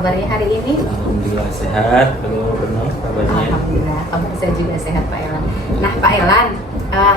kabarnya hari ini? Alhamdulillah sehat. Kalau Renal kabarnya? Alhamdulillah, kabar saya juga sehat Pak Elan. Nah Pak Elan,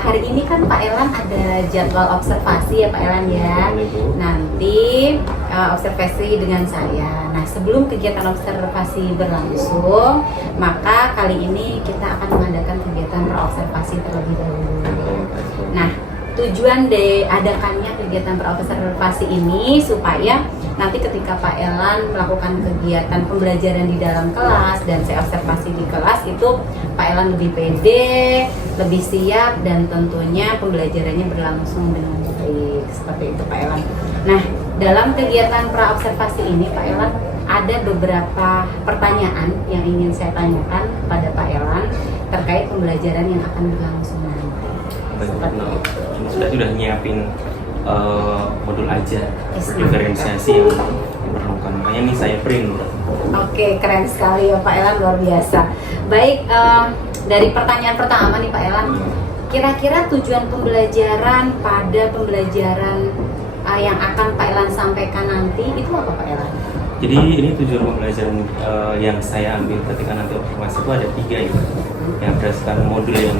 hari ini kan Pak Elan ada jadwal observasi ya Pak Elan ya. Nanti observasi dengan saya. Nah sebelum kegiatan observasi berlangsung, maka kali ini kita akan mengadakan kegiatan praobservasi terlebih dahulu. Nah tujuan diadakannya kegiatan praobservasi ini supaya nanti ketika Pak Elan melakukan kegiatan pembelajaran di dalam kelas dan saya observasi di kelas itu Pak Elan lebih pede, lebih siap dan tentunya pembelajarannya berlangsung dengan baik seperti itu Pak Elan. Nah dalam kegiatan praobservasi ini Pak Elan ada beberapa pertanyaan yang ingin saya tanyakan kepada Pak Elan terkait pembelajaran yang akan berlangsung nanti. Sudah nyiapin modul ajar diferensiasi yang diperlukan, makanya nih saya print. Oke, keren sekali ya Pak Elan, luar biasa. Baik, dari pertanyaan pertama nih Pak Elan, kira-kira tujuan pembelajaran pada pembelajaran yang akan Pak Elan sampaikan nanti itu apa Pak Elan? Jadi ini tujuan pembelajaran yang saya ambil ketika nanti observasi itu ada 3 ya, yang berdasarkan modul yang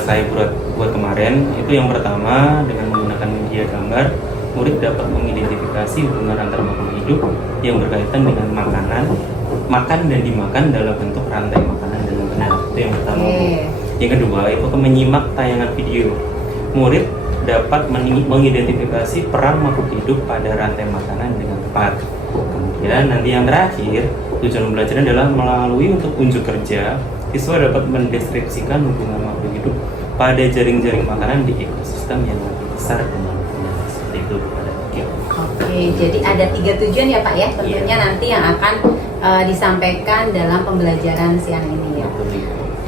saya buat kemarin. Itu yang pertama, dengan menggunakan media gambar, murid dapat mengidentifikasi hubungan antar makhluk hidup yang berkaitan dengan makan dan dimakan dalam bentuk rantai makanan dengan benar. Itu yang pertama. Yang kedua itu menyimak tayangan video. Murid dapat mengidentifikasi peran makhluk hidup pada rantai makanan dengan tepat. Kemudian nanti yang terakhir, tujuan pembelajaran adalah melalui untuk unjuk kerja, siswa dapat mendeskripsikan hubungan makhluk hidup pada jaring-jaring makanan di ekosistem yang lebih besar dan luas. Seperti itu pada video. Oke, jadi ada 3 tujuan ya Pak ya, tentunya nanti yang akan disampaikan dalam pembelajaran siang ini ya.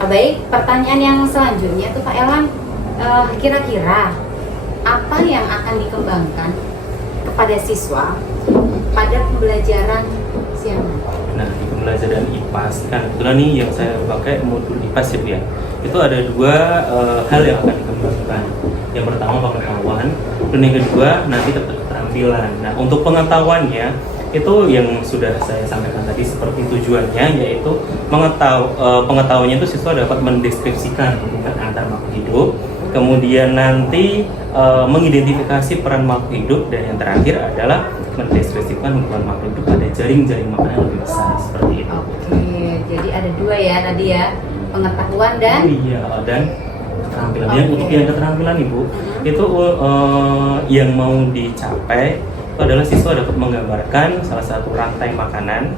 Baik, pertanyaan yang selanjutnya tuh Pak Elan, kira-kira apa yang akan dikembangkan kepada siswa pada pembelajaran siang nanti? Nah, di pembelajaran IPAS kan kebetulan nih yang saya pakai modul IPAS ya. Itu ada 2 hal yang akan dikembangkan. Yang pertama pengetahuan, dan yang kedua nanti keterampilan. Nah, untuk pengetahuannya itu yang sudah saya sampaikan tadi seperti tujuannya, yaitu pengetahuannya itu siswa dapat mendeskripsikan hubungan antar makhluk hidup, kemudian nanti mengidentifikasi peran makhluk hidup, dan yang terakhir adalah mendeskripsikan hubungan makhluk hidup pada jaring-jaring makanan yang lebih besar seperti itu. Oke, jadi ada 2 ya tadi ya, pengetahuan dan dan keterampilan. Yang untuk yang keterampilan Ibu, itu yang mau dicapai itu adalah siswa dapat menggambarkan salah satu rantai makanan,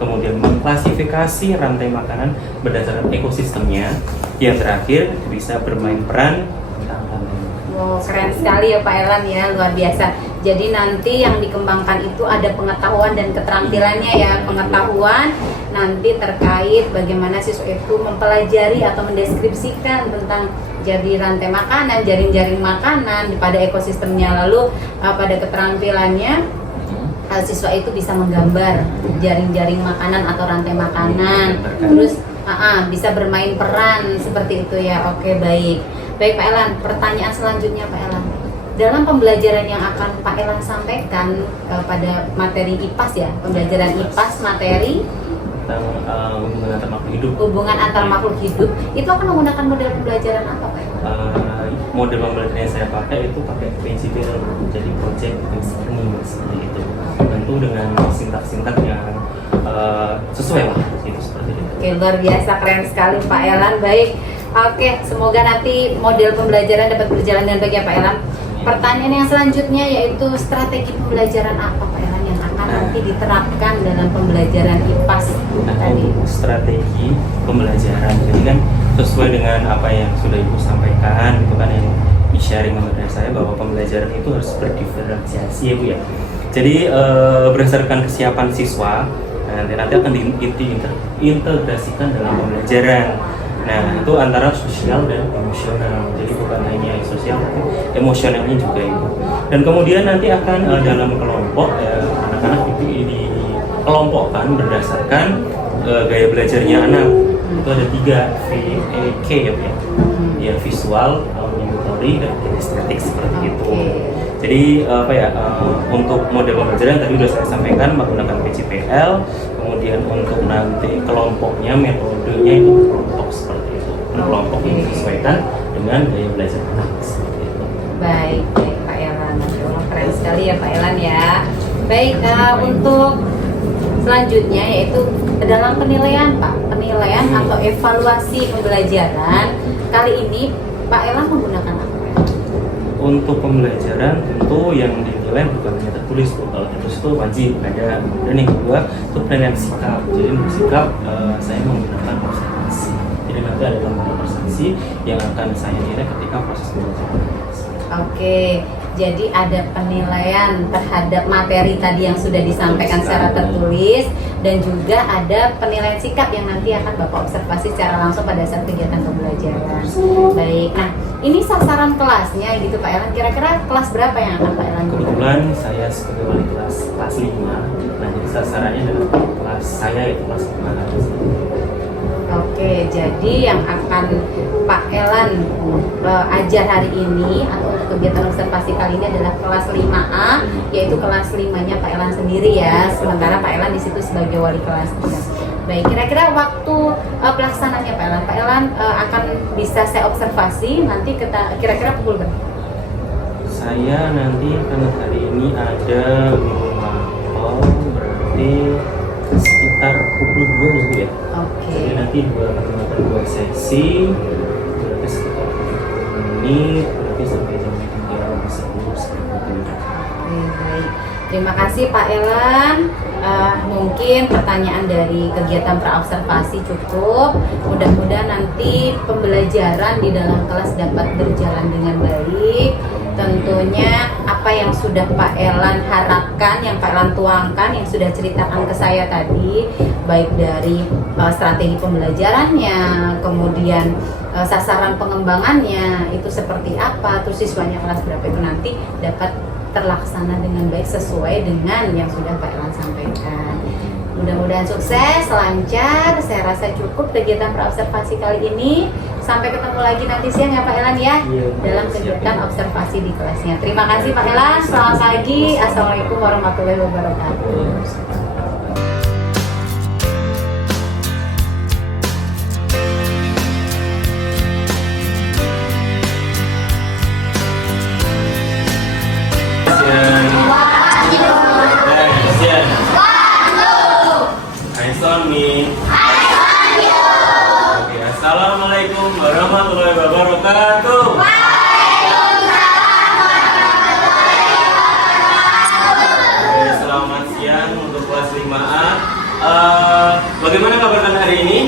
kemudian mengklasifikasi rantai makanan berdasarkan ekosistemnya. Yang terakhir bisa bermain peran tentang rantai. Wow, keren sekali ya Pak Elan ya, luar biasa. Jadi nanti yang dikembangkan itu ada pengetahuan dan keterampilannya ya. Pengetahuan nanti terkait bagaimana siswa itu mempelajari atau mendeskripsikan tentang jadi rantai makanan, jaring-jaring makanan pada ekosistemnya. Lalu pada keterampilannya siswa itu bisa menggambar jaring-jaring makanan atau rantai makanan. Terus bisa bermain peran seperti itu ya. Oke, baik. Baik Pak Elan, pertanyaan selanjutnya Pak Elan. Dalam pembelajaran yang akan Pak Elan sampaikan pada materi IPAS ya, pembelajaran IPAS materi tentang hubungan antar makhluk hidup. Hubungan antar makhluk hidup itu akan menggunakan model pembelajaran apa Pak Elan? Model pembelajaran yang saya pakai itu pakai prinsipil, jadi project based learning seperti itu. Tentu dengan sintak-sintak yang sesuai lah, itu seperti itu. Oke, luar biasa, keren sekali Pak Elan. Baik. Oke, semoga nanti model pembelajaran dapat berjalan dengan baik ya Pak Elan. Pertanyaan yang selanjutnya yaitu strategi pembelajaran apa Pak Elan yang akan nanti diterapkan dalam pembelajaran IPAS tadi? Strategi pembelajaran, jadi kan sesuai dengan apa yang sudah Ibu sampaikan, itu kan yang di-sharing kepada saya bahwa pembelajaran itu harus berdiferensiasi ya Bu ya. Jadi berdasarkan kesiapan siswa, nanti akan diintegrasikan dalam pembelajaran. Nah, itu antara sosial dan emosional. Jadi bukan hanya sosial, tapi emosionalnya juga itu. Dan kemudian nanti akan dalam kelompok anak-anak itu dikelompokkan berdasarkan gaya belajarnya anak. Itu ada 3 VEK ya, ya visual, auditory, dan kinestetik seperti itu. Jadi untuk model pembelajaran tadi sudah saya sampaikan menggunakan PJPL, kemudian untuk nanti kelompoknya, metodenya itu kelompok seperti itu. Kelompok yang disesuaikan dengan gaya belajar anak seperti itu. Baik, baik Pak Elan, Masya Allah, keren sekali ya Pak Elan ya. Baik, untuk selanjutnya yaitu dalam penilaian Pak, penilaian atau evaluasi pembelajaran kali ini Pak Elan menggunakan apa? Untuk pembelajaran tentu yang dinilai bukan hanya tertulis, kalau tertulis itu wajib ada. Dan yang kedua itu penilaian sikap. Jadi untuk sikap saya menggunakan observasi. Jadi nanti ada lembaga observasi yang akan saya nilai ketika proses pembelajaran. Oke, jadi ada penilaian terhadap materi tadi yang sudah disampaikan secara tertulis dan juga ada penilaian sikap yang nanti akan Bapak observasi secara langsung pada saat kegiatan pembelajaran. Baik, nah ini sasaran kelasnya gitu Pak Elan, kira-kira kelas berapa yang akan Pak Elan? Kebetulan saya sebagai wali kelas 5, nah jadi sasarannya adalah kelas saya itu kelas 5. Oke, jadi yang akan Pak Elan ajar hari ini atau untuk kegiatan observasi kali ini adalah kelas 5A, yaitu kelas 5-nya Pak Elan sendiri ya. Sementara Pak Elan di situ sebagai wali kelas. Baik, kira-kira waktu pelaksananya Pak Elan, akan bisa saya observasi nanti kira-kira pukul berapa? Saya nanti karena hari ini ada berarti sekitar pukul 2 minggu ya. Oke. Jadi nanti dua sesi berarti sekitar 30 menit, berarti sampai jam 3 bisa seperti itu. Baik. Terima kasih Pak Elan. Mungkin pertanyaan dari kegiatan praobservasi cukup. Mudah-mudahan nanti pembelajaran di dalam kelas dapat berjalan dengan baik. Tentunya apa yang sudah Pak Elan harapkan, yang Pak Elan tuangkan, yang sudah ceritakan ke saya tadi, baik dari strategi pembelajarannya, kemudian sasaran pengembangannya itu seperti apa, terus siswanya kelas berapa, itu nanti dapat terlaksana dengan baik sesuai dengan yang sudah Pak Elan sampaikan. Mudah-mudahan sukses, lancar. Saya rasa cukup kegiatan praobservasi kali ini. Sampai ketemu lagi nanti siang ya Pak Elan ya, dalam kegiatan observasi di kelasnya. Terima kasih Pak Elan. Selamat pagi. Assalamualaikum warahmatullahi wabarakatuh. Assalamualaikum warahmatullahi wabarakatuh. Selamat siang untuk kelas 5A. Bagaimana kabar kalian hari ini?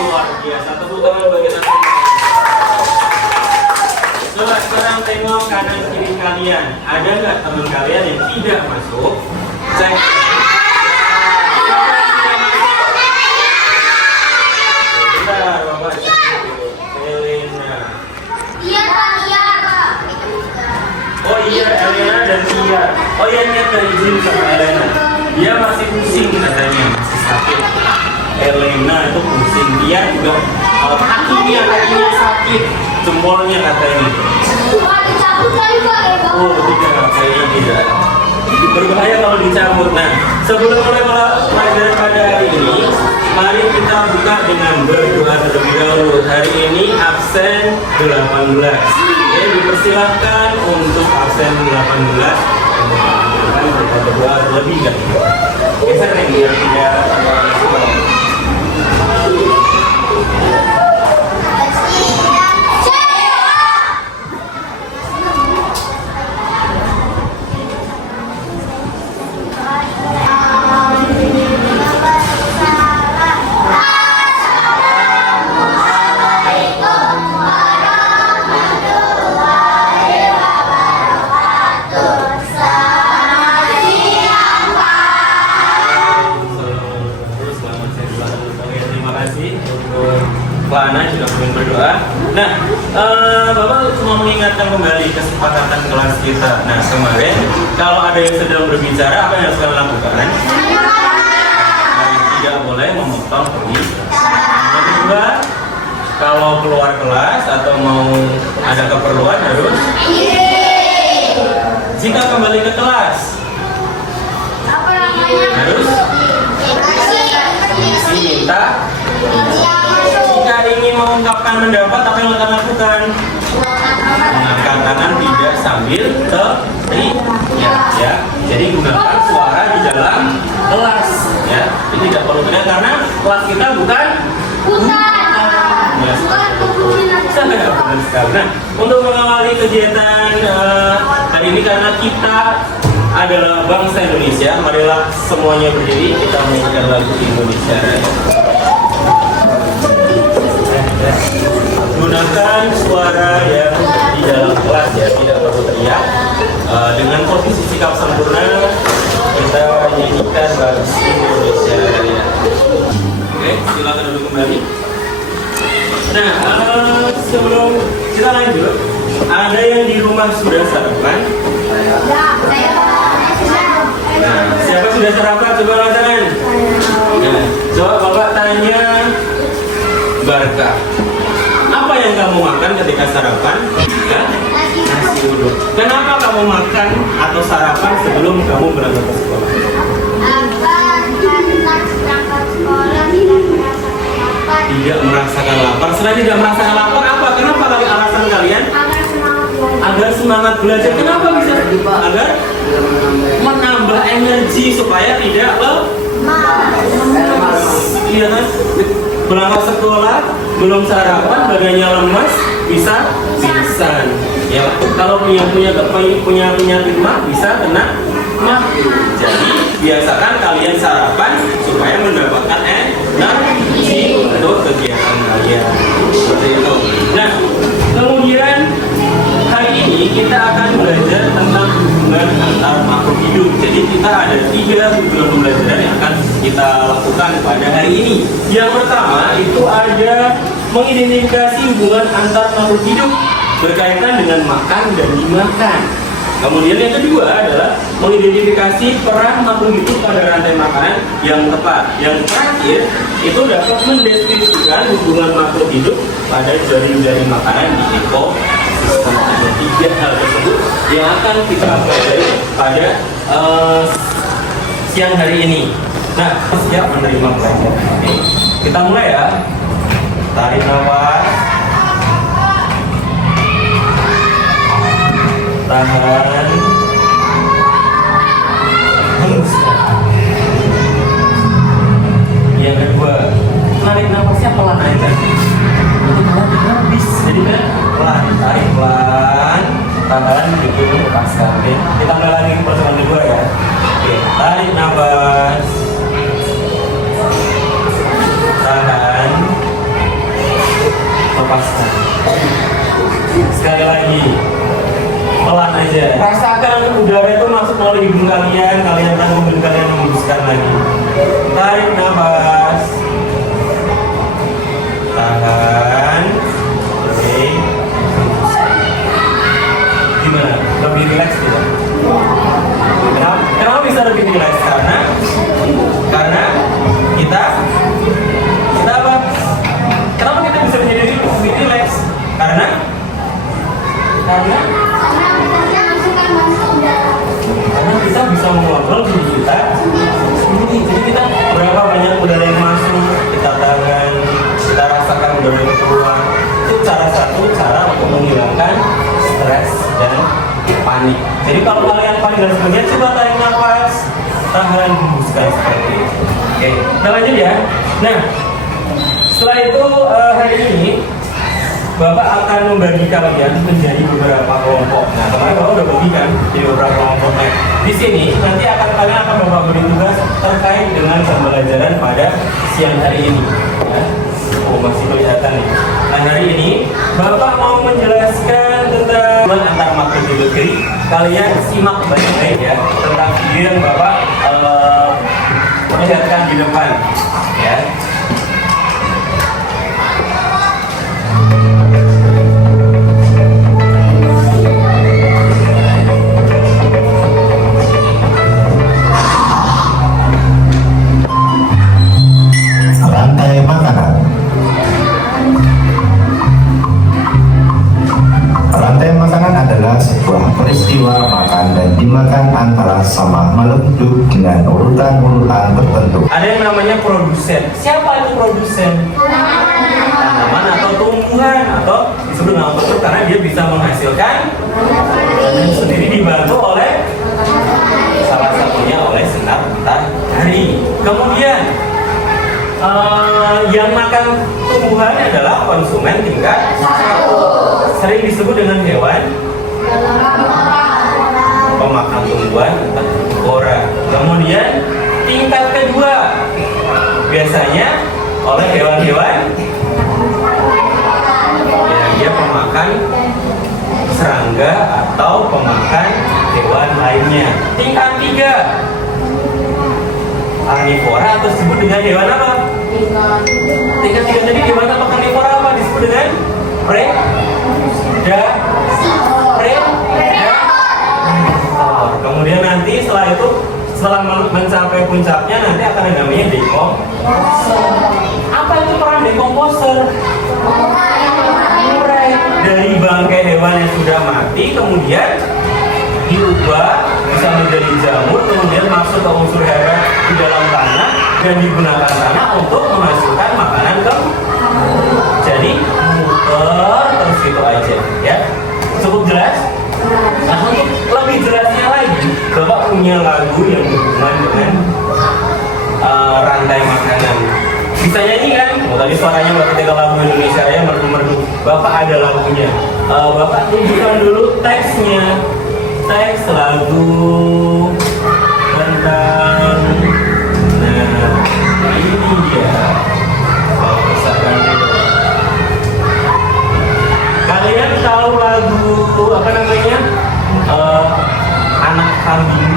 Luar biasa. Tepuk tangan bagi teman-teman. Coba sekarang tengok kanan kiri kalian. Ada nggak teman kalian yang tidak masuk? Cek. Oh iya, Elena dan Tia. Oh iya, Nia dan izin sama Elena. Dia masih pusing katanya, masih sakit. Elena itu pusing, dia juga kakinya sakit, jempolnya katanya. Oh tidak, kayaknya tidak. Berbahaya kalau dicabut. Nah, sebelum mulai pelajaran pada hari ini, mari kita buka dengan berdoa terlebih dahulu. Hari ini absen 18. Jadi dipersilahkan untuk absen 18. Kemudian kita berdoa terlebih dahulu. Geser nih biar tidak Lana juga belum berdoa. Nah, Bapak cuma mengingatkan kembali kesepakatan kelas kita. Nah, kemarin kalau ada yang sedang berbicara, apa yang harus kalian lakukan? Tidak boleh memotong pembicaraan. Yang kedua, kalau keluar kelas atau mau ada keperluan harus jika kembali ke kelas harus diminta. Jika ingin mengungkapkan pendapat apa yang akan lakukan? Mengangkat tangan tidak sambil teriak ya. Jadi gunakan suara di dalam kelas ya. Ini tidak perlu teriak karena kelas kita bukan ya, benar sekali. Nah, untuk mengawali kegiatan hari ini karena kita adalah bangsa Indonesia, marilah semuanya berdiri kita menyanyikan lagu Indonesia Raya. Gunakan suara yang di dalam kelas ya, tidak perlu teriak. Dengan posisi sikap sempurna kita nyanyikan lagu Indonesia Raya. Oke, silakan duduk kembali. Nah, sebelum kita lanjut, ada yang di rumah sudah sarapan? Nah, siapa sudah sarapan? Coba angkat tangan. Nah, coba Bapak tanya Barka, apa yang kamu makan ketika sarapan? Ya? Nasi uduk. Kenapa kamu makan atau sarapan sebelum kamu berangkat ke sekolah? Tidak merasakan lapar. Selain tidak merasakan lapar, apa? Kenapa kali alasan kalian? Agar semangat belajar. Kenapa bisa? Agar menambah energi supaya tidak lemas. Iya kan? Berangkat sekolah belum sarapan, badannya lemas, bisa pingsan. Ya, kalau punya penyakit mah bisa kena mah. Jadi biasakan kalian sarapan supaya mendapatkan energi untuk kegiatan kalian. Seperti itu. Nah, kemudian hari ini kita akan belajar tentang hubungan antar makhluk hidup. Jadi kita ada 3 hubungan pembelajaran yang akan kita lakukan pada hari ini. Yang pertama itu ada mengidentifikasi hubungan antar makhluk hidup berkaitan dengan makan dan dimakan. Kemudian yang kedua adalah mengidentifikasi peran makhluk hidup pada rantai makanan yang tepat. Yang terakhir itu dapat mendeskripsikan hubungan makhluk hidup pada jaring-jaring makanan di ekosistem. Ada 3 hal tersebut yang akan kita pelajari pada siang hari ini. Nah, siap menerima pelajaran. Oke, kita mulai ya. Tarik nafas. Tahan. Hembuskan. Yang kedua, tarik nafasnya pelan aja. Itu pelan habis. Jadi kan pelan, tarik pelan, tahan, gitu, lepaskan. Oke, kita mulai lagi pertemuan kedua ya. Oke, tarik nafas. Tahan. Lepaskan. Sekali lagi. Pelan aja. Rasakan udara itu masuk melalui hidung kalian. Kalian akan memberi kalian menghembuskan lagi. Tarik nafas. Tahan. Oke. Gimana? Lebih rileks tidak? Kenapa bisa lebih rileks? Karena kita apa? Kenapa kita bisa menjadi lebih rileks? Karena kita bisa mengontrol diri kita sendiri. Jadi kita berapa banyak udara yang masuk, kita tahan, kita rasakan udara yang keluar. Itu satu cara untuk menghilangkan stres dan panik. Jadi kalau kalian panik dan sebagainya, coba tarik nafas, tahan, hembuskan seperti itu. Oke, kita lanjut ya. Nah, setelah itu hari ini Bapak akan membagi kalian menjadi beberapa kelompok. Nah, kemarin Bapak udah bagikan jadi beberapa kelompok. Nah, di sini nanti kalian akan Bapak beri tugas terkait dengan pembelajaran pada siang hari ini. Ya. Oh, masih kelihatan nih. Nah, hari ini Bapak mau menjelaskan tentang antar makhluk hidup. Jadi kalian simak baik-baik ya tentang video yang Bapak perlihatkan di depan. Ya. Rantai makanan. semua menunjuk dengan urutan-urutan tertentu. Ada yang namanya produsen. Siapa itu produsen? Tanaman atau tumbuhan, atau disebut dengan output karena dia bisa menghasilkan dan sendiri dibantu oleh salah satunya oleh sinar matahari. Kemudian yang makan tumbuhan adalah konsumen tingkat satu, sering disebut dengan hewan pemakan tumbuhan atau herbivora. Kemudian tingkat kedua biasanya oleh hewan-hewan ya, dia pemakan serangga atau pemakan hewan lainnya. Tingkat tiga karnivora atau disebut dengan hewan apa? Tingkat tiga tadi hewan apa karnivora apa disebut dengan predator. Kemudian nanti setelah itu, setelah mencapai puncaknya nanti akan ada namanya dekomposer. Apa itu peran dekomposer? Dari bangkai hewan yang sudah mati kemudian diubah bisa menjadi jamur, kemudian masuk ke unsur hara di dalam tanah dan digunakan tanah untuk menghasilkan makanan jadi muter terus gitu aja ya. Cukup jelas? Nah, untuk lebih jelasnya lagi, Bapak punya lagu yang berhubungan dengan rantai makanan. Bisa nyanyi kan? Oh, tadi suaranya Bapak ketika lagu Indonesia ya merdu-merdu. Bapak ada lagunya. Bapak tunjukkan dulu teksnya. Teks lagu tentang ini dia. Bapak besarkan dulu. Kalian tahu lagu apa namanya? Anak kambing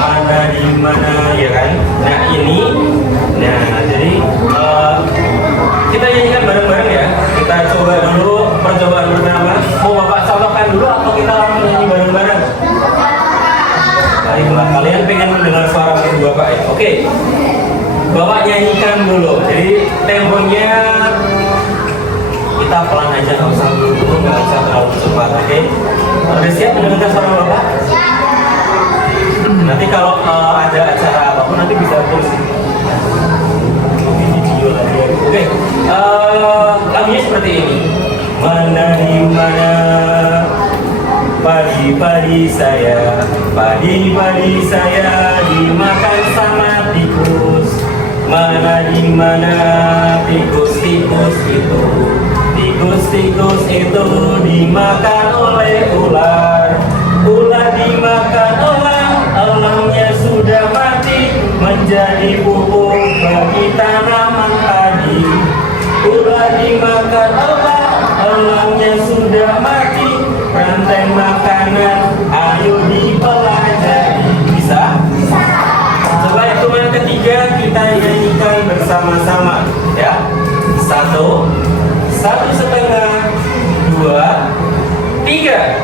mana di mana ya kan? Nah ini, nah jadi kita nyanyikan bareng-bareng ya. Kita coba dulu percobaan pertama. Mau Bapak contohkan dulu atau kita langsung nyanyi bareng-bareng? Baiklah, kalian pengen mendengar suara Bapak ya? Oke, Bapak nyanyikan dulu. Jadi temponya kita pelan aja, nggak usah dulu, nggak usah terlalu cepat, oke? Udah siap mendengar suara Bapak? Nanti kalau ada acara apapun nanti bisa terus video lagi. Oke, lagunya seperti ini. Mana di mana padi-padi saya, padi-padi saya dimakan sama tikus. Mana di mana tikus-tikus itu, tikus-tikus itu dimakan oleh ular. Ular dimakan elang, elangnya sudah mati menjadi pupuk bagi tanaman padi. Ular dimakan elang, elangnya sudah mati, rantai makanan ayo dipelajari. Bisa? Coba hitungan ketiga kita nyanyikan bersama-sama ya. 1, 1,5, 2, 3.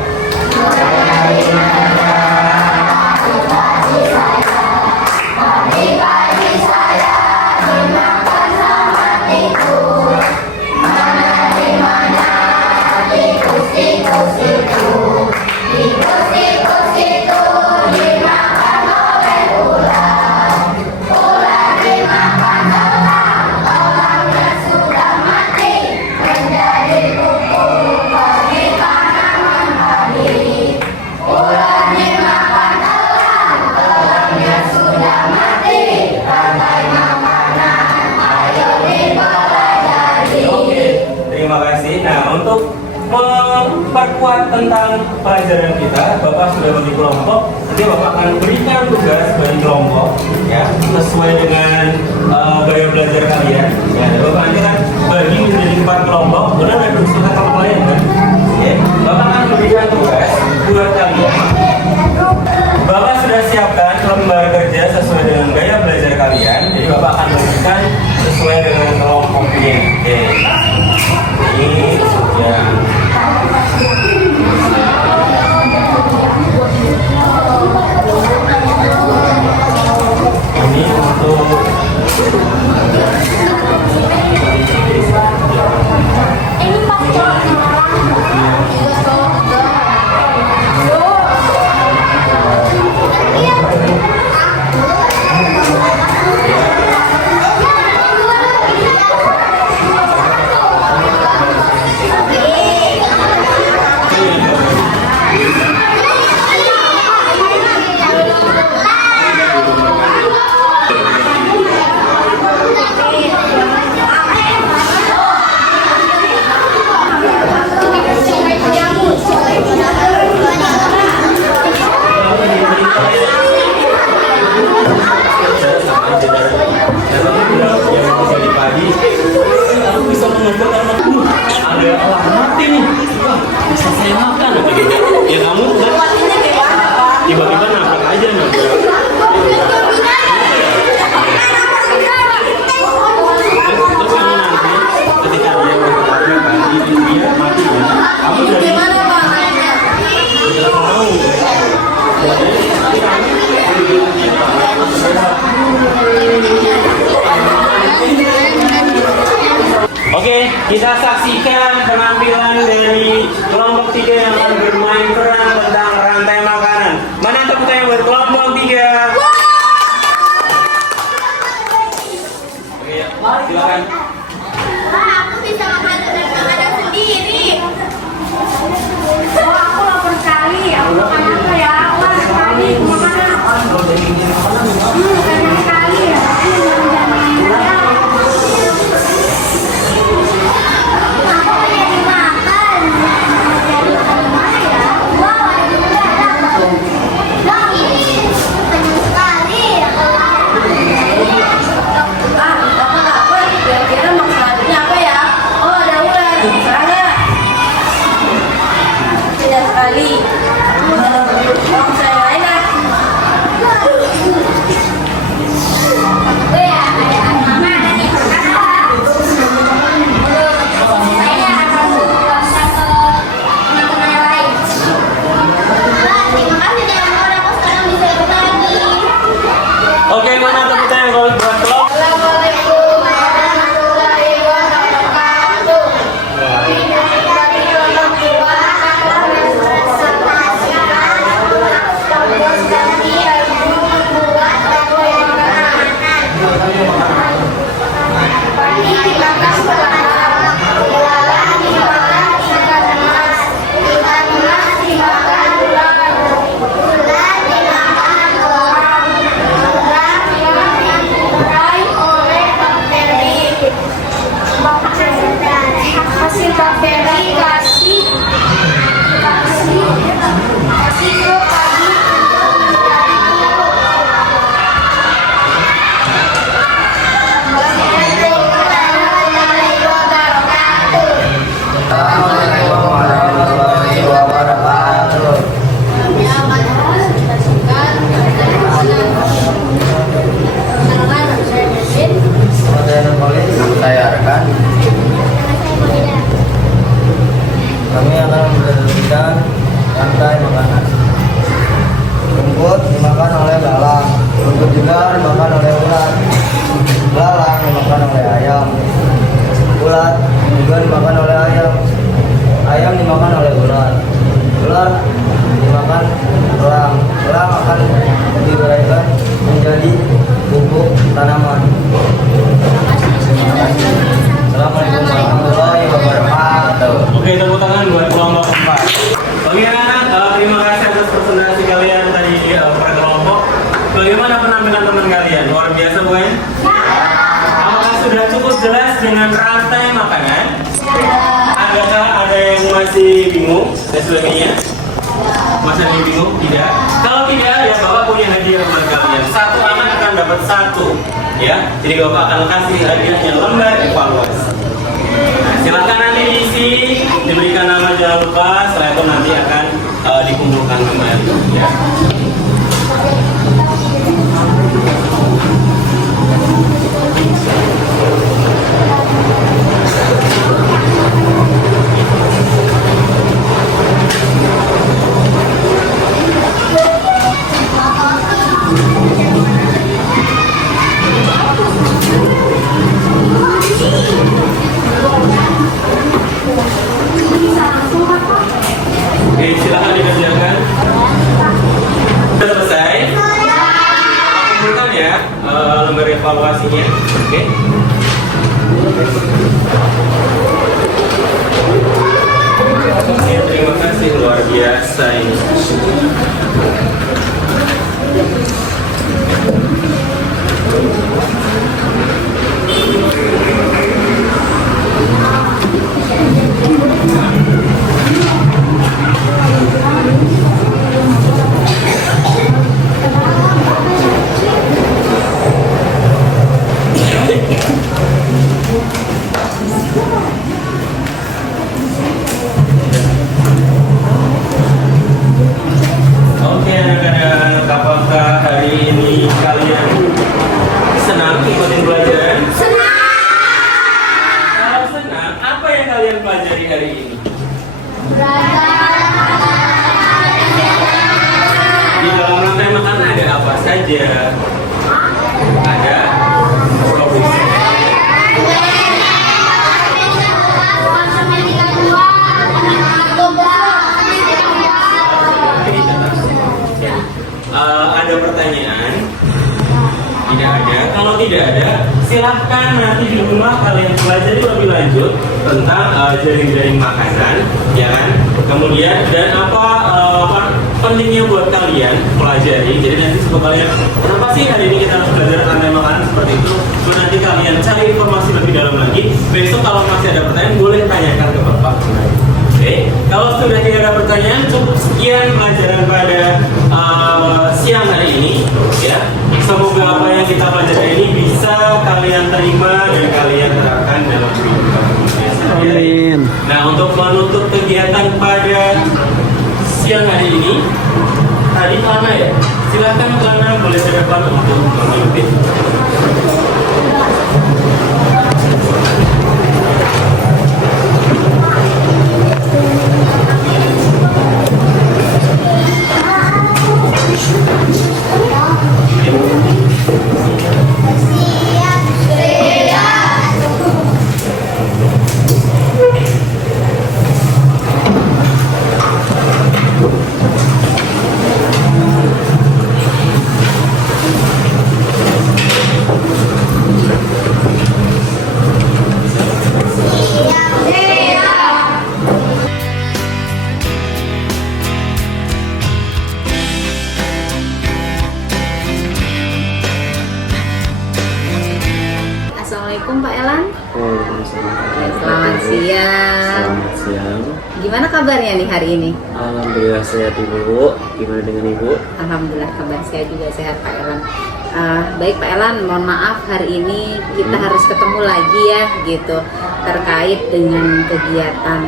Memperkuat tentang pelajaran kita, Bapak sudah bagi kelompok. Nanti Bapak akan berikan tugas bagi kelompok, ya, sesuai dengan gaya belajar kalian. Ya, Bapak nanti kan bagi menjadi 4 kelompok. Benar nggak duduk sekitar kelompok lain kan? Ya, Bapak akan berikan tugas buat kalian. Bapak sudah siapkan lembar kerja sesuai dengan gaya belajar kalian. Jadi Bapak akan berikan sesuai dengan kelompoknya. Oke. Ini sudah. Ini untuk Jadi pagi, aku bisa mengukur ada orang mati nih. Bisa saya makan. Ya kamu tiba-tiba nabrak aja nabrak. Terus kamu nanti ketika dia berkata pagi dia mati ya. Kamu jadi tidak tahu. Oke, kita saksikan penampilan dari kelompok 3 yang akan bermain peran tentang rantai makanan. Mana tepuk tangan buat kelompok 3? Oke, silakan. Aku bisa makan dengan makanan sendiri. Wah, aku lapar sekali. Aku makan apa ya? Wah, sekali makanan. Banyak sekali ya. Aku pengen dimakan. Dari mana ya? Wow, ada juga ada. Loh, ini senang sekali. Aku lapar. Kira-kira makanannya apa ya? Oh, ada ular. Serangga. Tidak sekali. Mau saya lain ah. Weh, ada mama ada nih. Saya akan berpuasa ke teman-teman yang lain. Wah, terima kasih dan aku sekarang bisa berbagi. Oke, mana tepuk tangan buat kelompok? Assalamualaikum warahmatullahi wabarakatuh. Hasil bakteri kasih ke pagi. Assalamualaikum warahmatullahi wabarakatuh. Kemudian polis saya rekan. Kami akan membersihkan rantai makanan. Rumput dimakan oleh lalang, rumput juga dimakan oleh ulat. Lalang dimakan oleh ayam. Ulat juga dimakan oleh ayam. Ayam dimakan oleh ular. Ular dimakan elang. Elang akan digorengkan menjadi bubuk tanaman. Assalamualaikum warahmatullahi wabarakatuh. Oke, tepuk tangan buat kelompok 4. Oke anak-anak, terima kasih atas presentasi kalian tadi per kelompok. Bagaimana penampilan teman kalian? Luar biasa bukan? Apakah sudah cukup jelas dengan rantai makanan? Adakah ada yang masih bingung dan sebagainya? Masih ada yang bingung? Tidak? Kalau tidak, ya Bapak punya hadiah buat kalian. Satu anak akan dapat satu. Ya, jadi Bapak akan kasih hadiahnya lembar evaluasi. Nah, silakan nanti diisi, diberikan nama jangan lupa. Setelah itu nanti akan dikumpulkan kembali. Ya. Oke, aja? Ada produksi. Ada pertanyaan? Tidak ada. Kalau tidak ada, silahkan nanti di rumah kalian pelajari lebih lanjut tentang jaring-jaring makanan, ya kan? Kemudian dan apa pentingnya buat kalian pelajari. Jadi nanti setelah kalian, kenapa sih hari ini kita harus belajar rantai makanan seperti itu? Terus nanti kalian cari informasi lebih dalam lagi. Besok kalau masih ada pertanyaan, boleh tanyakan ke Bapak. Oke, kalau sudah tidak ada pertanyaan, cukup sekian pelajaran pada siang hari ini, ya. Semoga apa yang kita pelajari ini bisa kalian terima dan kalian terapkan dalam kehidupan sehari-hari. Nah, untuk menutup kegiatan pada siang hari ini, tadi Lana ya, silakan Lana boleh ke depan untuk memimpin. Assalamualaikum Pak Elan. Waalaikumsalam. Selamat siang. Selamat siang. Gimana kabarnya nih hari ini? Alhamdulillah sehat Ibu. Gimana dengan Ibu? Alhamdulillah kabar saya juga sehat Pak Elan. Baik Pak Elan, mohon maaf hari ini kita harus ketemu lagi ya gitu terkait dengan kegiatan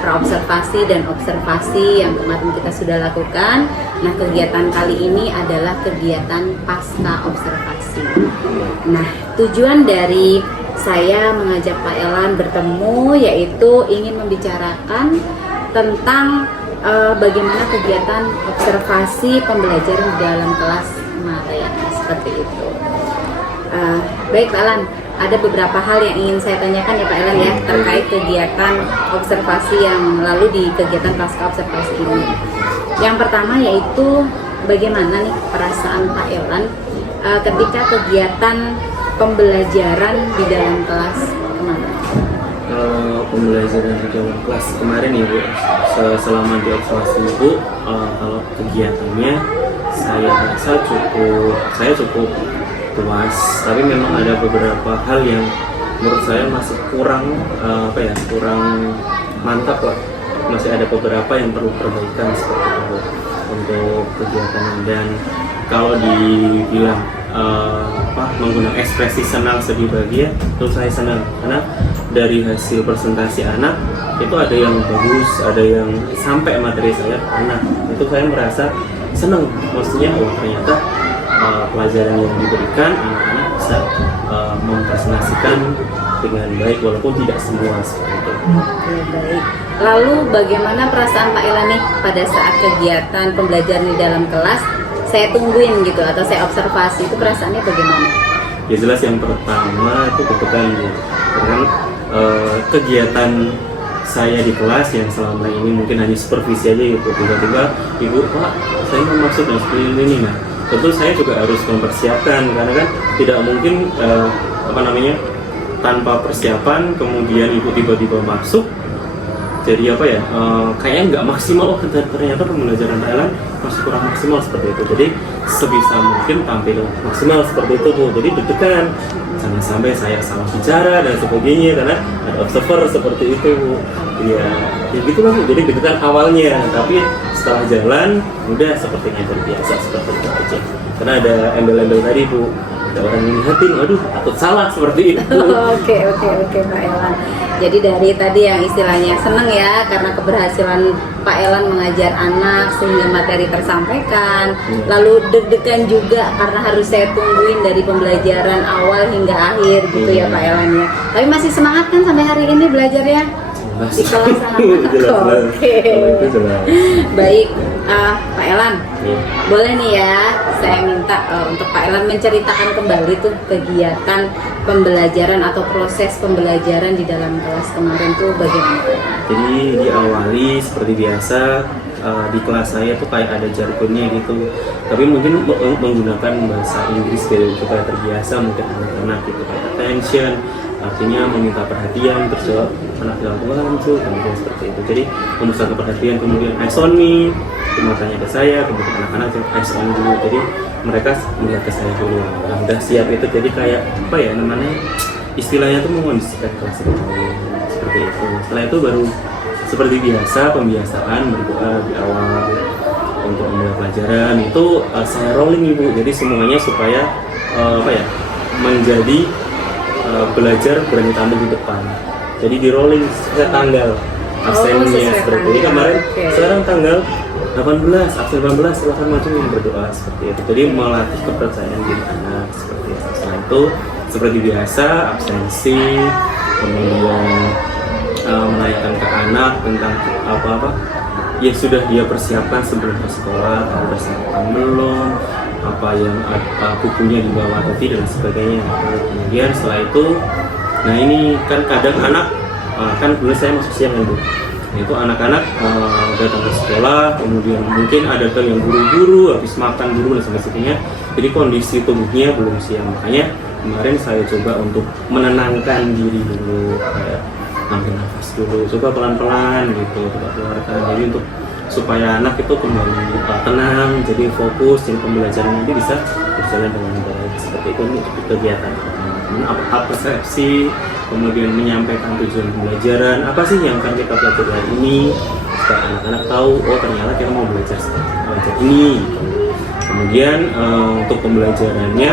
praobservasi dan observasi yang kemarin kita sudah lakukan. Nah, kegiatan kali ini adalah kegiatan pasca observasi. Nah, tujuan dari saya mengajak Pak Elan bertemu yaitu ingin membicarakan tentang bagaimana kegiatan observasi pembelajaran di dalam kelas Maria, seperti itu. Baik Pak Elan, ada beberapa hal yang ingin saya tanyakan ya Pak Elan ya terkait kegiatan observasi yang lalu di kegiatan pasca observasi ini. Yang pertama yaitu bagaimana nih perasaan Pak Elan ketika kegiatan pembelajaran di dalam kelas kemarin? Pembelajaran di dalam kelas kemarin Ibu, selama di observasi Ibu, kalau kegiatannya saya rasa cukup puas, tapi memang ada beberapa hal yang menurut saya masih kurang kurang mantap lah. Masih ada beberapa yang perlu perbaikan seperti itu untuk kegiatan. Dan kalau dibilang menggunakan ekspresi senang, sedih, bahagia, itu saya senang karena dari hasil presentasi anak itu ada yang bagus, ada yang sampai materi saya anak, itu saya merasa senang. Maksudnya ternyata pelajaran yang diberikan anak-anak bisa mempresentasikan dengan baik walaupun tidak semua seperti itu. Oke, baik. Lalu bagaimana perasaan Pak Elan nih pada saat kegiatan pembelajaran di dalam kelas? Saya tungguin gitu atau saya observasi, itu perasaannya bagaimana? Ya jelas yang pertama itu deg-degan dengan kegiatan saya di kelas yang selama ini mungkin hanya supervisi aja gitu, tiba-tiba Ibu, Pak, saya mau masuk dan seperti ini. Nah, tentu saya juga harus mempersiapkan karena kan tidak mungkin tanpa persiapan kemudian Ibu tiba-tiba masuk. Jadi kayaknya nggak maksimal. Ternyata pembelajaran Thailand masih kurang maksimal seperti itu. Jadi sebisa mungkin tampil maksimal seperti itu Bu. Jadi deg-degan, jangan sampai saya salah bicara dan sebagainya karena ada observer seperti itu Bu. Ya gitulah Bu. Jadi deg-degan awalnya, tapi setelah jalan udah sepertinya terbiasa seperti itu aja. Karena ada embel-embel tadi Bu, ada orang yang ngeliatin, aduh takut salah seperti itu. Oke Pak Elan. Jadi dari tadi yang istilahnya seneng ya karena keberhasilan Pak Elan mengajar anak sehingga materi tersampaikan. Lalu deg-degan juga karena harus saya tungguin dari pembelajaran awal hingga akhir gitu ya Pak Elan ya. Tapi masih semangat kan sampai hari ini belajarnya? jelas. Di kelas anak-anak. Jelas. Oke. Kalau itu jelas. Baik, Pak Elan, Iya. boleh nih ya, saya minta untuk Pak Elan menceritakan kembali tuh kegiatan pembelajaran atau proses pembelajaran di dalam kelas kemarin tuh bagaimana? Jadi diawali seperti biasa, di kelas saya tuh kayak ada jargonnya gitu, tapi mungkin menggunakan bahasa Inggris gitu supaya terbiasa mungkin anak-anak gitu, kayak attention artinya meminta perhatian, terus jawab anak jawab tuh kemudian seperti itu. Jadi memusatkan perhatian, kemudian eyes on me, matanya ke saya, kemudian anak-anak jawab eyes on dulu. Jadi mereka melihat ke saya dulu. Nah, udah siap itu, jadi kayak apa ya namanya, istilahnya tuh mengondisikan kelas itu seperti itu. Setelah itu baru seperti biasa pembiasaan berdoa di awal untuk memulai pelajaran itu saya rolling ibu, jadi semuanya supaya apa ya menjadi belajar berani tampil di depan. Jadi di rolling saya tanggal absennya sesuai seperti itu. Jadi tanggal. kemarin Oke. sekarang tanggal 18, absen 18 silahkan maju berdoa seperti itu. Jadi melatih kepercayaan diri anak seperti itu. Setelah itu seperti biasa absensi, kemudian menanyakan ke anak tentang apa-apa yang sudah dia persiapkan sebelum ke sekolah, atau sudah sarapan belum, apa yang bukunya dibawa atau tidak dan sebagainya. Kemudian setelah itu, nah ini kan kadang anak kan dulu saya masuk siang kan Bu. Itu anak-anak datang ke sekolah, kemudian mungkin ada yang buru-buru, habis makan buru dan sebagainya. Jadi kondisi tubuhnya belum siap. Makanya kemarin saya coba untuk menenangkan diri dulu, kayak ambil nafas dulu, coba pelan-pelan gitu, coba keluarkan. Jadi untuk supaya anak itu kembali tenang, jadi fokus, jadi pembelajaran nanti bisa berjalan dengan baik. Seperti itu kegiatan. Apa persepsi, kemudian menyampaikan tujuan pembelajaran, apa sih yang akan kita pelajari hari ini, supaya anak-anak tahu, oh ternyata kita mau belajar ini. Gitu. Kemudian untuk pembelajarannya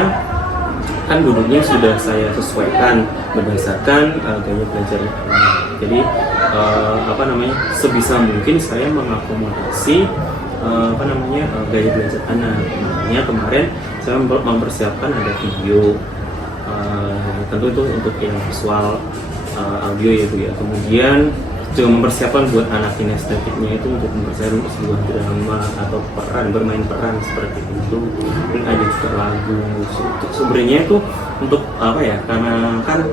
kan duduknya sudah saya sesuaikan berdasarkan gaya belajar anak. Jadi apa namanya, sebisa mungkin saya mengakomodasi gaya belajar anak. Makanya kemarin saya mempersiapkan ada video, tentu itu untuk yang visual, audio ya Bu ya. Kemudian juga mempersiapkan buat anak kinestetiknya itu untuk mempersiapkan sebuah drama atau peran, bermain peran seperti itu. Dan ada juga lagu. Sebenarnya itu untuk apa ya? Karena kan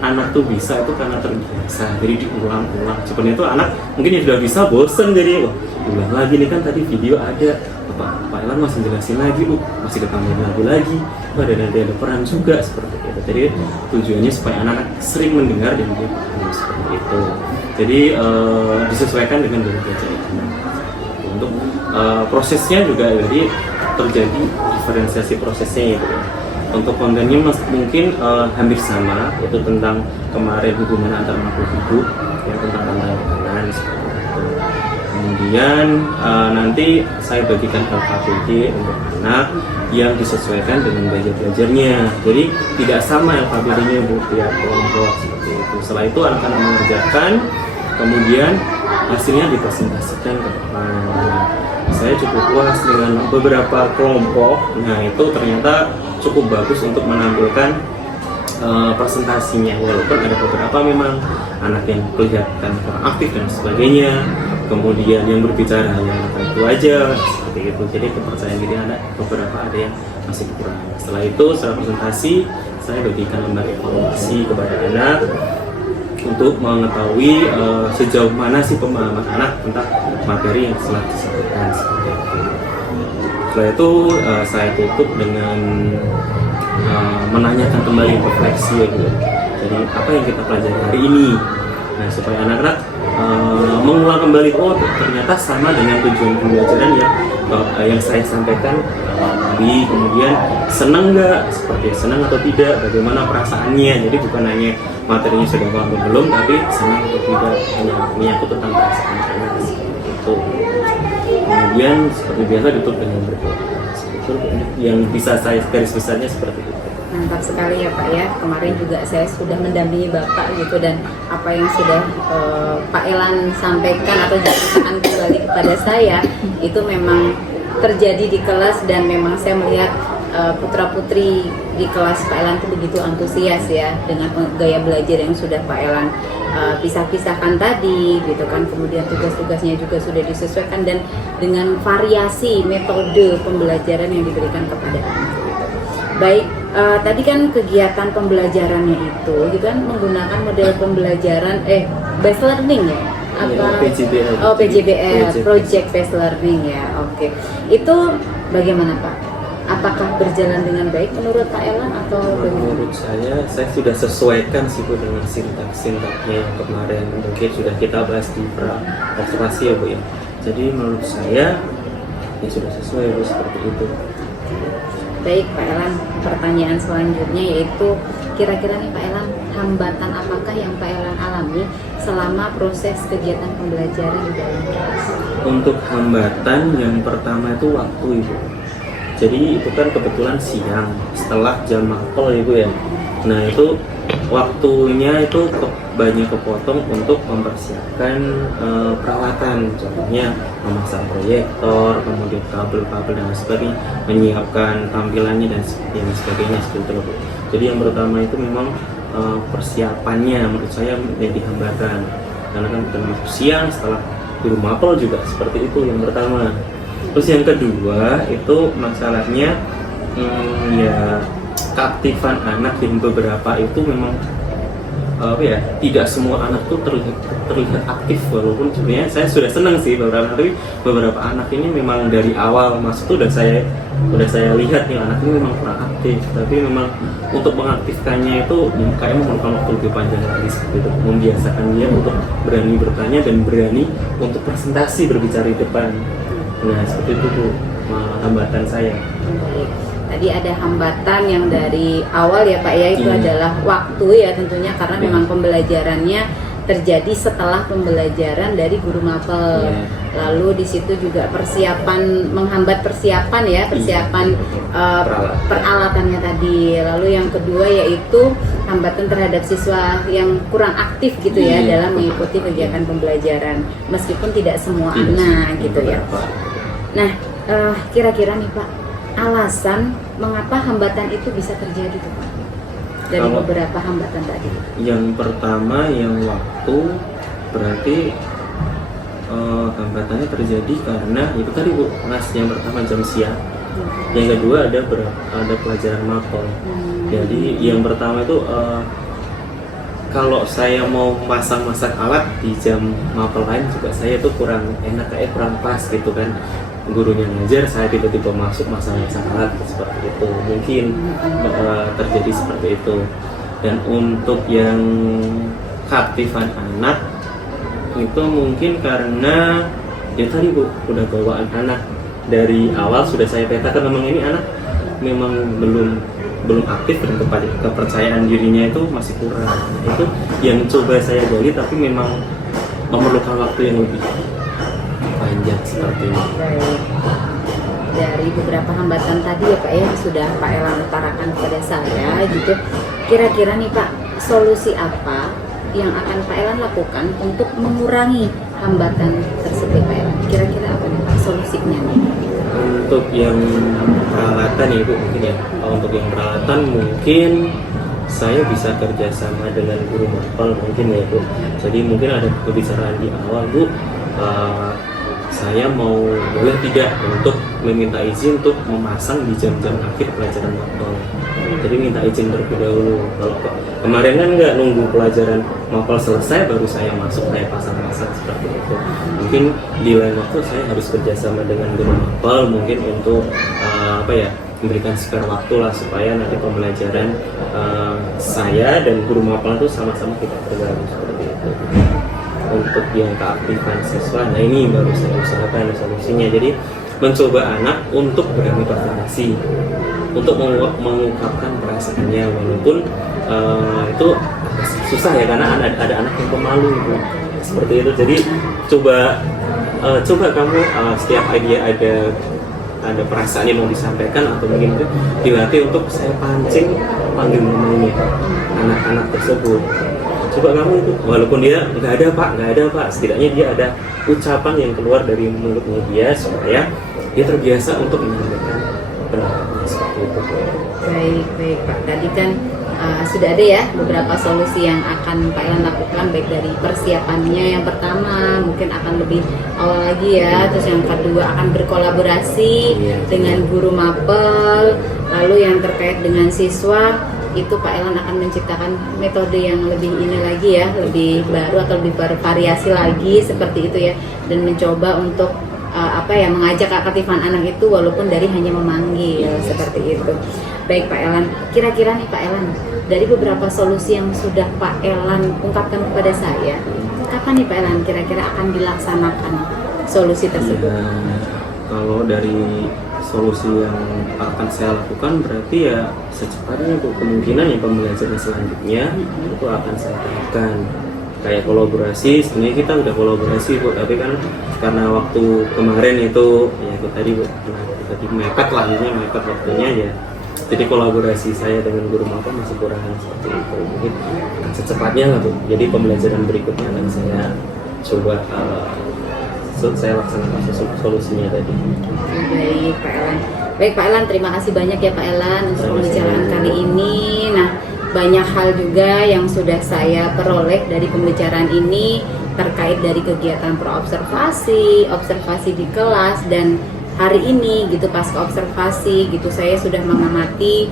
anak tuh bisa itu karena terbiasa, jadi diulang-ulang. Sebenarnya itu anak mungkin ya sudah bisa bosen, jadi ulang lagi nih kan tadi video ada Pak Elan masih jelasin lagi, masih ditambahin lagu lagi, ada peran juga seperti itu. Jadi tujuannya supaya anak-anak sering mendengar dan dia paham seperti itu. Jadi disesuaikan dengan gaya belajar anak. Untuk prosesnya juga jadi terjadi diferensiasi prosesnya itu. Untuk kontennya mungkin hampir sama, yaitu tentang kemarin hubungan antar makhluk hidup, ya, tentang tantangan seperti itu. Kemudian nanti saya bagikan LKPD untuk anak yang disesuaikan dengan gaya belajarnya. Jadi tidak sama LKPD-nya Bu, tiap kelompok seperti itu. Setelah itu anak-anak mengerjakan, kemudian hasilnya dipresentasikan ke depan. Saya cukup puas dengan beberapa kelompok. Nah itu ternyata cukup bagus untuk menampilkan presentasinya, walaupun ada beberapa memang anak yang kelihatan kurang aktif dan sebagainya, kemudian yang berbicara hanya itu aja seperti itu. Jadi kepercayaan diri anak beberapa ada yang masih kurang. Setelah itu setelah presentasi saya bagikan lembar evaluasi kepada anak untuk mengetahui sejauh mana sih pemahaman anak tentang materi yang telah disebutkan seperti itu. Setelah itu saya tutup dengan menanyakan kembali refleksi ya gitu. Jadi apa yang kita pelajari hari ini? Nah supaya anak-anak mengulang kembali, oh ternyata sama dengan tujuan pembelajaran yang saya sampaikan tadi. Kemudian senang nggak? Seperti senang atau tidak? Bagaimana perasaannya? Jadi bukan hanya materinya sudah paham atau belum, tapi senang atau tidak, hanya menyangkut tentang perasaan anak seperti itu. Kemudian seperti biasa ditutup dengan berdoa. Itu yang bisa saya garis besarnya seperti itu. Mantap sekali ya Pak ya. Kemarin juga saya sudah mendampingi Bapak gitu, dan apa yang sudah Pak Elan sampaikan atau ceritakan kembali kepada saya itu memang terjadi di kelas, dan memang saya melihat putra-putri di kelas Pak Elan itu begitu antusias ya dengan gaya belajar yang sudah Pak Elan pisah-pisahkan tadi gitu kan, kemudian tugas-tugasnya juga sudah disesuaikan dan dengan variasi metode pembelajaran yang diberikan kepada anak gitu. Baik, tadi kan kegiatan pembelajarannya itu gitu kan menggunakan model pembelajaran based learning ya? Apa? PJBL. Oh, PJBL, Project Based Learning ya. Oke. Itu bagaimana Pak? Apakah berjalan dengan baik menurut Pak Elan atau bagaimana? Menurut saya sudah sesuaikan sih Bu dengan sintaknya yang kemarin mungkin sudah kita bahas di observasi ya Bu ya. Jadi menurut saya ya sudah sesuai Bu seperti itu. Baik Pak Elan, pertanyaan selanjutnya yaitu kira-kira nih Pak Elan, hambatan apakah yang Pak Elan alami selama proses kegiatan pembelajaran di dalam kelas? Untuk hambatan yang pertama itu waktu Ibu. Jadi itu kan kebetulan siang setelah jam mapel Ibu ya. Nah itu waktunya itu banyak kepotong untuk mempersiapkan peralatan, contohnya memasang proyektor, kemudian kabel-kabel dan sebagainya, menyiapkan tampilannya dan sebagainya seperti itu Bu. Jadi yang pertama itu memang persiapannya menurut saya menjadi hambatan karena kan termasuk siang setelah guru mapel juga seperti itu yang pertama. Terus yang kedua itu masalahnya ya keaktifan anak yang beberapa itu memang tidak semua anak tuh terlihat aktif, walaupun sebenarnya saya sudah senang sih beberapa anak ini memang dari awal masuk tuh udah saya lihat nih anak ini memang kurang aktif, tapi memang untuk mengaktifkannya itu kayaknya memerlukan waktu lebih panjang lagi seperti itu, membiasakan dia untuk berani bertanya dan berani untuk presentasi berbicara di depan. Nah seperti itu tuh hambatan saya. Tadi ada hambatan yang dari awal ya Pak ya, itu adalah waktu ya tentunya karena memang pembelajarannya terjadi setelah pembelajaran dari guru mapel. Lalu di situ juga persiapan, menghambat persiapan ya, persiapan peralatannya tadi. Lalu yang kedua yaitu hambatan terhadap siswa yang kurang aktif gitu ya dalam mengikuti kegiatan pembelajaran, meskipun tidak semua anak gitu ya. Nah, kira-kira nih Pak, alasan mengapa hambatan itu bisa terjadi tuh Pak? Dari beberapa hambatan tadi. Yang pertama yang waktu berarti hambatannya terjadi karena itu tadi Bu, yang pertama jam siang. Yang kedua ada pelajaran mapel. Jadi yang pertama itu kalau saya mau masang-masang alat di jam mapel lain juga saya itu kurang enak, kayak kurang pas gitu kan. Gurunya ngajar, saya tiba-tiba masuk masang-masang alat seperti itu, mungkin terjadi seperti itu. Dan untuk yang keaktifan anak itu mungkin karena ya tadi Bu, udah bawaan anak dari awal sudah saya petakan memang ini anak memang belum aktif dan kepercayaan dirinya itu masih kurang. Itu yang coba saya gali, tapi memang memerlukan waktu yang lebih panjang seperti ini. Dari beberapa hambatan tadi ya Pak ya sudah Pak Elan utarakan kepada saya gitu. Kira-kira nih Pak, solusi apa yang akan Pak Elan lakukan untuk mengurangi hambatan tersebut Pak Elan? Kira-kira apa nih Pak solusinya nih? Untuk yang peralatan ya Bu mungkin ya. Untuk yang peralatan mungkin saya bisa kerjasama dengan guru mapel mungkin ya Bu. Jadi mungkin ada pembicaraan di awal Bu. Saya mau boleh tidak untuk meminta izin untuk memasang di jam-jam akhir pelajaran mapel. Jadi minta izin terlebih dahulu. Kalau kemarin kan nggak nunggu pelajaran mapel selesai baru saya masuk, saya pasang-pasang seperti itu. Mungkin di lain waktu saya harus kerjasama dengan guru mapel mungkin untuk memberikan spare waktu lah supaya nanti pembelajaran saya dan guru mapel itu sama-sama kita tergabung seperti itu. Untuk yang keaktifan siswa, nah ini baru saya usahakan solusinya. Jadi mencoba anak untuk berani presentasi, untuk mengungkapkan perasaannya, walaupun itu susah ya karena ada anak yang pemalu gitu. Seperti itu. Jadi coba kamu setiap idea ada perasaan yang mau disampaikan atau mungkin itu dilatih untuk saya panggil namanya anak-anak tersebut. Coba kamu itu, walaupun dia nggak ada pak, setidaknya dia ada ucapan yang keluar dari mulutnya dia supaya dia terbiasa untuk menyampaikan pendapatnya seperti itu. Baik Pak. Tadi kan sudah ada ya beberapa solusi yang akan Pak Elan lakukan, baik dari persiapannya yang pertama mungkin akan lebih awal lagi ya, terus yang kedua akan berkolaborasi dengan guru mapel, lalu yang terkait dengan siswa itu Pak Elan akan menciptakan metode yang lebih ini lagi ya, lebih baru atau lebih bervariasi lagi seperti itu ya, dan mencoba untuk mengajak keaktifan anak itu walaupun dari hanya memanggil seperti itu. Baik Pak Elan, kira-kira nih Pak Elan, dari beberapa solusi yang sudah Pak Elan ungkapkan kepada saya, kapan nih Pak Elan kira-kira akan dilaksanakan solusi tersebut? Ya, kalau dari solusi yang akan saya lakukan berarti ya secepatnya Bu, kemungkinan ya pembelajaran selanjutnya itu akan saya terapkan. Kayak kolaborasi, sebenarnya kita udah kolaborasi Bu, tapi kan karena waktu kemarin itu ya itu tadi Bu, tadi mepet lah, mepet waktunya ya. Jadi kolaborasi saya dengan guru mapel masih kurang seperti itu. Mungkin secepatnya lah Bu. Jadi pembelajaran berikutnya akan saya coba saya laksanakan solusinya tadi. Baik Pak Elan. Baik Pak Elan, terima kasih banyak ya Pak Elan untuk pembicaraan kali ini. Nah, banyak hal juga yang sudah saya peroleh dari pembicaraan ini terkait dari kegiatan praobservasi, observasi di kelas, dan hari ini gitu pasca observasi gitu saya sudah mengamati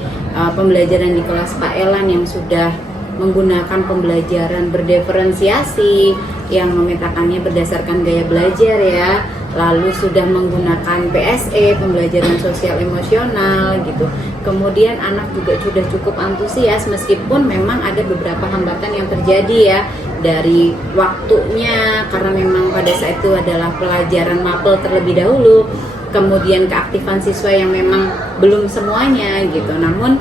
pembelajaran di kelas Pak Elan yang sudah menggunakan pembelajaran berdiferensiasi yang memetakannya berdasarkan gaya belajar ya, lalu sudah menggunakan PSE, pembelajaran sosial emosional gitu. Kemudian anak juga sudah cukup antusias meskipun memang ada beberapa hambatan yang terjadi ya, dari waktunya karena memang pada saat itu adalah pelajaran mapel terlebih dahulu, kemudian keaktifan siswa yang memang belum semuanya gitu. Namun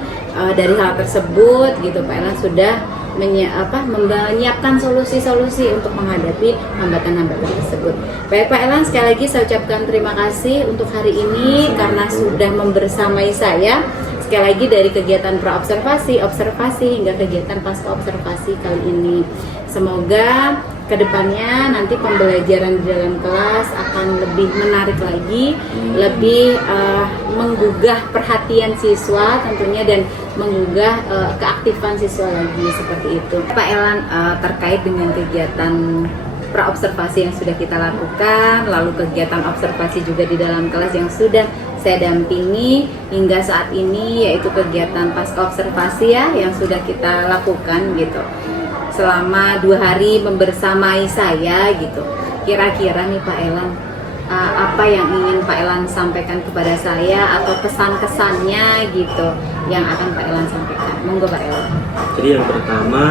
dari hal tersebut gitu Pak Elan sudah menyiapkan solusi-solusi untuk menghadapi hambatan-hambatan tersebut. Baik Pak Elan, sekali lagi saya ucapkan terima kasih untuk hari ini karena sudah membersamai saya sekali lagi dari kegiatan praobservasi, observasi hingga kegiatan pasca observasi kali ini. Semoga kedepannya nanti pembelajaran di dalam kelas akan lebih menarik lagi, lebih menggugah perhatian siswa tentunya dan menggugah keaktifan siswa lagi seperti itu. Pak Elan, terkait dengan kegiatan praobservasi yang sudah kita lakukan, lalu kegiatan observasi juga di dalam kelas yang sudah saya dampingi hingga saat ini, yaitu kegiatan pasca observasi ya yang sudah kita lakukan gitu selama 2 hari membersamai saya gitu. Kira-kira nih Pak Elan, apa yang ingin Pak Elan sampaikan kepada saya atau kesan-kesannya gitu yang akan Pak Elan sampaikan? Monggo Pak Elan. Jadi yang pertama,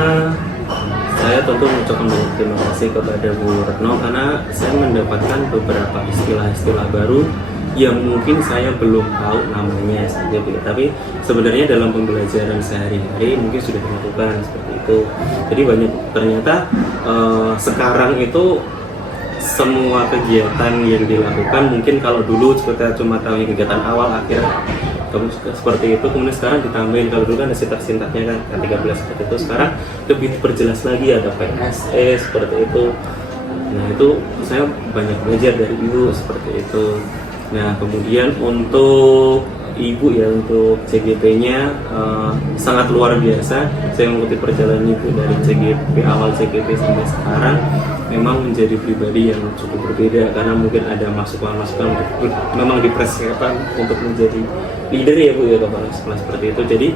saya tentu mengucapkan banyak terima kasih kepada Bu Retno karena saya mendapatkan beberapa istilah-istilah baru yang mungkin saya belum tahu namanya saja, tapi sebenarnya dalam pembelajaran sehari-hari mungkin sudah dilakukan seperti itu. Jadi banyak ternyata sekarang itu semua kegiatan yang dilakukan mungkin kalau dulu kita cuma tahu kegiatan awal akhir seperti itu, kemudian sekarang ditambahin, kalau dulu kan ada sintak-sintaknya kan 13 seperti itu, sekarang lebih diperjelas lagi, ada PSE seperti itu. Nah itu saya banyak belajar dari Ibu seperti itu. Nah kemudian untuk Ibu ya, untuk CGP-nya sangat luar biasa. Saya mengikuti perjalanan Ibu dari CGP awal CGP sampai sekarang memang menjadi pribadi yang cukup berbeda karena mungkin ada masukan-masukan untuk memang dipersiapkan untuk menjadi leader ya Bu ya kepala sekolah seperti itu. Jadi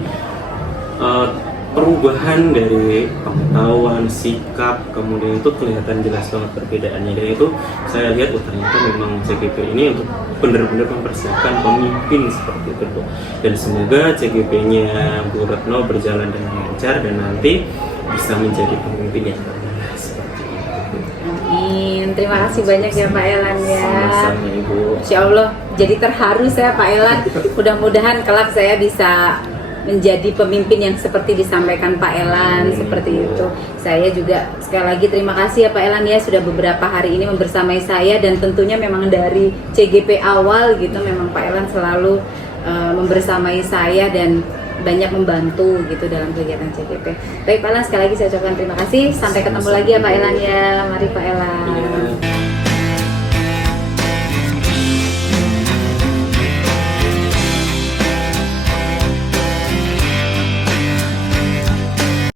perubahan dari pengetahuan, sikap, kemudian itu kelihatan jelas banget perbedaannya, dan itu saya lihat ternyata memang CGP ini untuk benar-benar mempersiapkan pemimpin seperti itu Bu. Dan semoga CGP-nya Bu Retno berjalan dengan lancar dan nanti bisa menjadi pemimpin yang benar seperti itu. Amin. Terima kasih banyak ya Pak Elan ya. Sama-sama Ibu. Insya Allah jadi terharu saya Pak Elan. Mudah-mudahan kelak saya bisa menjadi pemimpin yang seperti disampaikan Pak Elan seperti itu. Saya juga sekali lagi terima kasih ya Pak Elan ya sudah beberapa hari ini membersamai saya, dan tentunya memang dari CGP awal gitu memang Pak Elan selalu membersamai saya dan banyak membantu gitu dalam kegiatan CGP. Baik Pak Elan, sekali lagi saya ucapkan terima kasih. Sampai ketemu lagi ya Pak Elan ya. Mari Pak Elan.